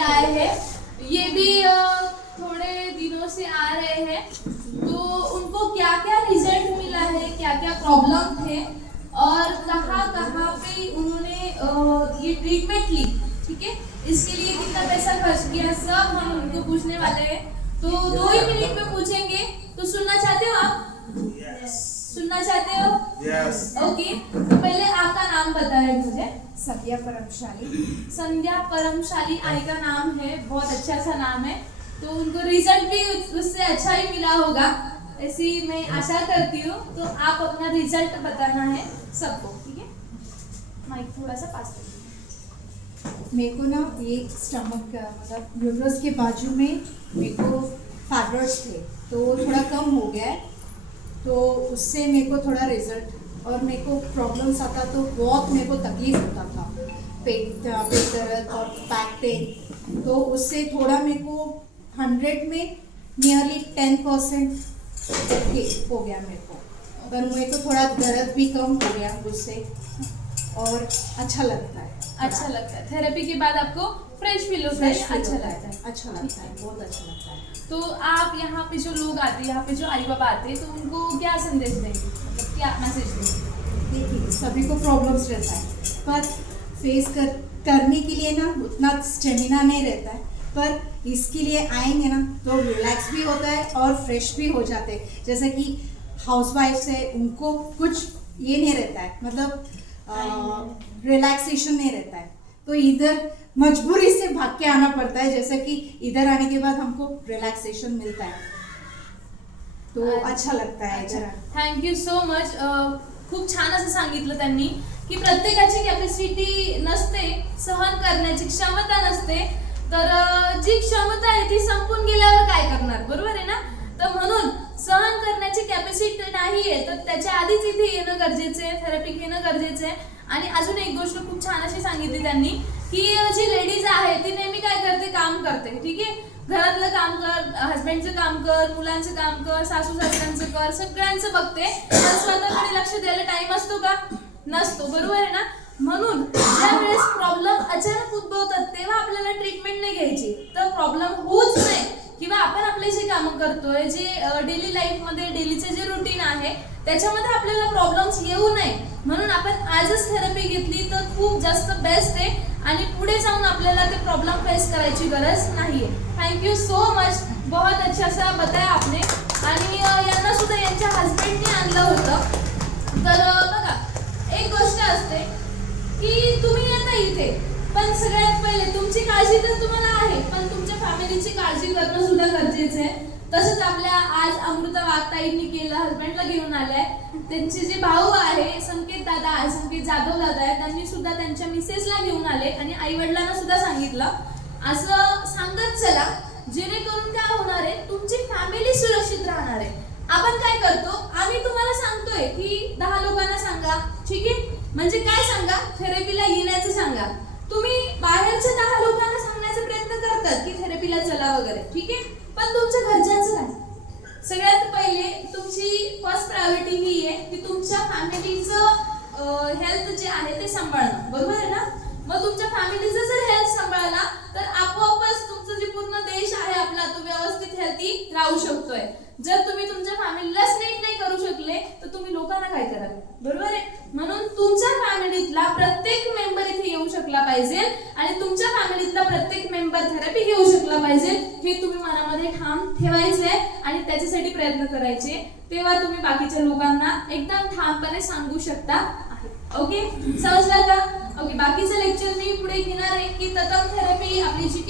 आए हैं, ये भी थोड़े दिनों से आ रहे हैं, तो उनको क्या क्या रिजल्ट मिला है, क्या क्या प्रॉब्लम थे और कहाँ कहाँ पे उन्होंने ये ट्रीटमेंट ली, ठीक है, इसके लिए कितना पैसा खर्च किया, सब हम उनको पूछने वाले हैं। तो 2 ही मिनट में पूछेंगे, तो सुनना चाहते हो आप? सुनना चाहते हो? यस। ओके, तो पहले आपका नाम बताएं मुझे। संध्या परमशाली। संध्या परमशाली आई का नाम है, बहुत अच्छा सा नाम है, तो उनको रिजल्ट भी उससे अच्छा ही मिला होगा, ऐसी मैं आशा करती हूँ। तो आप अपना रिजल्ट बताना है सबको, ठीक है? माइक थोड़ा सा पास करिए। मेरे को ना एक स्टमक का मतलब यूट्रस के बाजू में मेरे को फाइब्रॉइड्स थे, तो वो थोड़ा कम हो गया है, तो उससे मेरे को थोड़ा रिजल्ट और मेरे को प्रॉब्लम्स आता तो बहुत मेरे को तकलीफ होता था, पेट दर्द और बैक पेन, तो उससे थोड़ा मेरे को 100 में नियरली 10% ओके हो गया मेरे को, पर मेरे को थोड़ा दर्द भी कम हो गया उससे और अच्छा लगता है। अच्छा लगता है, थेरेपी के बाद आपको फ्रेश फील होता है, अच्छा लगता है। अच्छा लगता है, बहुत अच्छा लगता है। तो आप यहाँ पे जो लोग आते हैं, यहाँ पे जो आई बाबा आते हैं, तो उनको क्या संदेश देंगे, मतलब क्या मैसेज देंगे? देखिए, सभी को प्रॉब्लम्स रहता है, पर करने के लिए ना उतना स्टेमिना नहीं रहता है, पर इसके लिए आएंगे ना तो रिलैक्स भी होता है और फ्रेश भी हो जाते हैं। जैसे कि हाउसवाइफ्स है, उनको कुछ ये नहीं रहता है, मतलब रिलैक्सेशन नहीं रहता है, तो इधर मजबूरी से भाग के आना पड़ता है, जैसे कि इधर आने के बाद हमको रिलैक्सेशन मिलता है, तो अच्छा लगता है इधर। Thank you so much. खूप छान असं सांगितलं त्यांनी की प्रत्येकाची कॅपॅसिटी नसते, सहन करण्याची क्षमता नसते, तर जी क्षमता आहे ती संपून गेल्यावर काय करणार, बरोबर आहे ना? तर म्हणून सहन करण्याची कॅपॅसिटी नाहीये तर त्याच्या आधीच इथे येणं गरजेचं आहे, थेरपी घेणं गरजेचं आहे। आणि अजून एक गोष्ट खूप छान अशी सांगितली त्यांनी की जी लेडीज आहे ती नेहमी काय करते, काम करते, ठीक आहे, घरातलं काम कर, हस्बंडचं काम कर, मुलांचं काम कर, सासू सासऱ्यांचं कर, सगळ्यांचं बघते, पण स्वतःकडे लक्ष द्यायला टाइम असतो का? नसतो, बरोबर आहे ना? म्हणून ज्या वेळेस प्रॉब्लेम अचानक उद्भवतात तेव्हा आपल्याला ट्रीटमेंट नाही घ्यायची, तर प्रॉब्लेम होऊच नाही किंवा आपण आपले जे कामं करतोय, जे डेली लाईफमध्ये डेलीचे जे रुटीन आहे त्याच्यामध्ये आपल्याला प्रॉब्लेम्स येऊ नये म्हणून आपण आजच थेरपी घेतली तर खूप जास्त बेस्ट आहे आणि पुढे जाऊन आपल्याला ते प्रॉब्लेम फेस करायची गरज नाहीये। थँक्यू सो मच, बहुत अच्छा सा बताया आपने। आणि यांना सुद्धा यांच्या हस्बंडने आणलं होतं, तर बघा एक गोष्ट असते की तुम्ही येता इथे, पण सगळ्यात पहिले तुमची काळजी तर तुम्हाला आहे, पण तुमच्या फॅमिलीची काळजी करणं सुद्धा गरजेचं आहे। तसंच आपल्या आज अमृता वाघताईंनी केलं, हस्बंडला घेऊन आलाय, त्यांचे जे भाऊ आहे संकेत दादा, संकेत जाधव दादा आहे, त्यांनी सुद्धा त्यांच्या मिसेसला घेऊन आले आणि आई वडिलांना सुद्धा सांगितलं, असं सांगत चला जेणेकरून काय होणार आहे, तुमची फॅमिली सुरक्षित राहणार आहे। आपण काय करतो, आम्ही तुम्हाला सांगतोय की 10 लोकांना सांगा, ठीक आहे, म्हणजे काय सांगा, थेरपीला येण्याचं सांगा, तुम्ही बाहेरच्या 10 लोकांना सांगण्याचा प्रयत्न करतात की थेरपीला चला वगैरे, ठीक आहे, पण तुमच्या घरच्यांचं काय? सगळ्यात पहिले तुमची फर्स्ट प्रायोरिटी ही आहे की तुमच्या फॅमिलीचं हेल्थ जे आहे ते सांभाळणं, बरोबर आहे ना? मग तुमच्या फॅमिलीचं जर हेल्थ सांभाळला तर आपोआपच तुमचं जे पूर्ण देश आहे आपला तो व्यवस्थित हेल्थी राहू शकतोय। जर तुम्ही तुमच्या फॅमिलीलाच नीट नाही करू शकले तर तुम्ही लोकांना काय कराल, बरोबर आहे? म्हणून तुमच्या फॅमिलीतला प्रत्येक मेंबर इथे येऊ शकला पाहिजे आणि तुमच्या फॅमिलीतला प्रत्येक मेंबर थेरपी घेऊ शकला पाहिजे, हे तुम्ही मनामध्ये ठाम ठेवायचे आणि त्याच्यासाठी प्रयत्न करायचे, तेव्हा तुम्ही बाकीच्या लोकांना एकदम ठामपणे सांगू शकता। ओके, समजलं का? ओके, बाकीचं लेक्चर मी पुढे घेणार आहे की ततम थेरपी आपली जी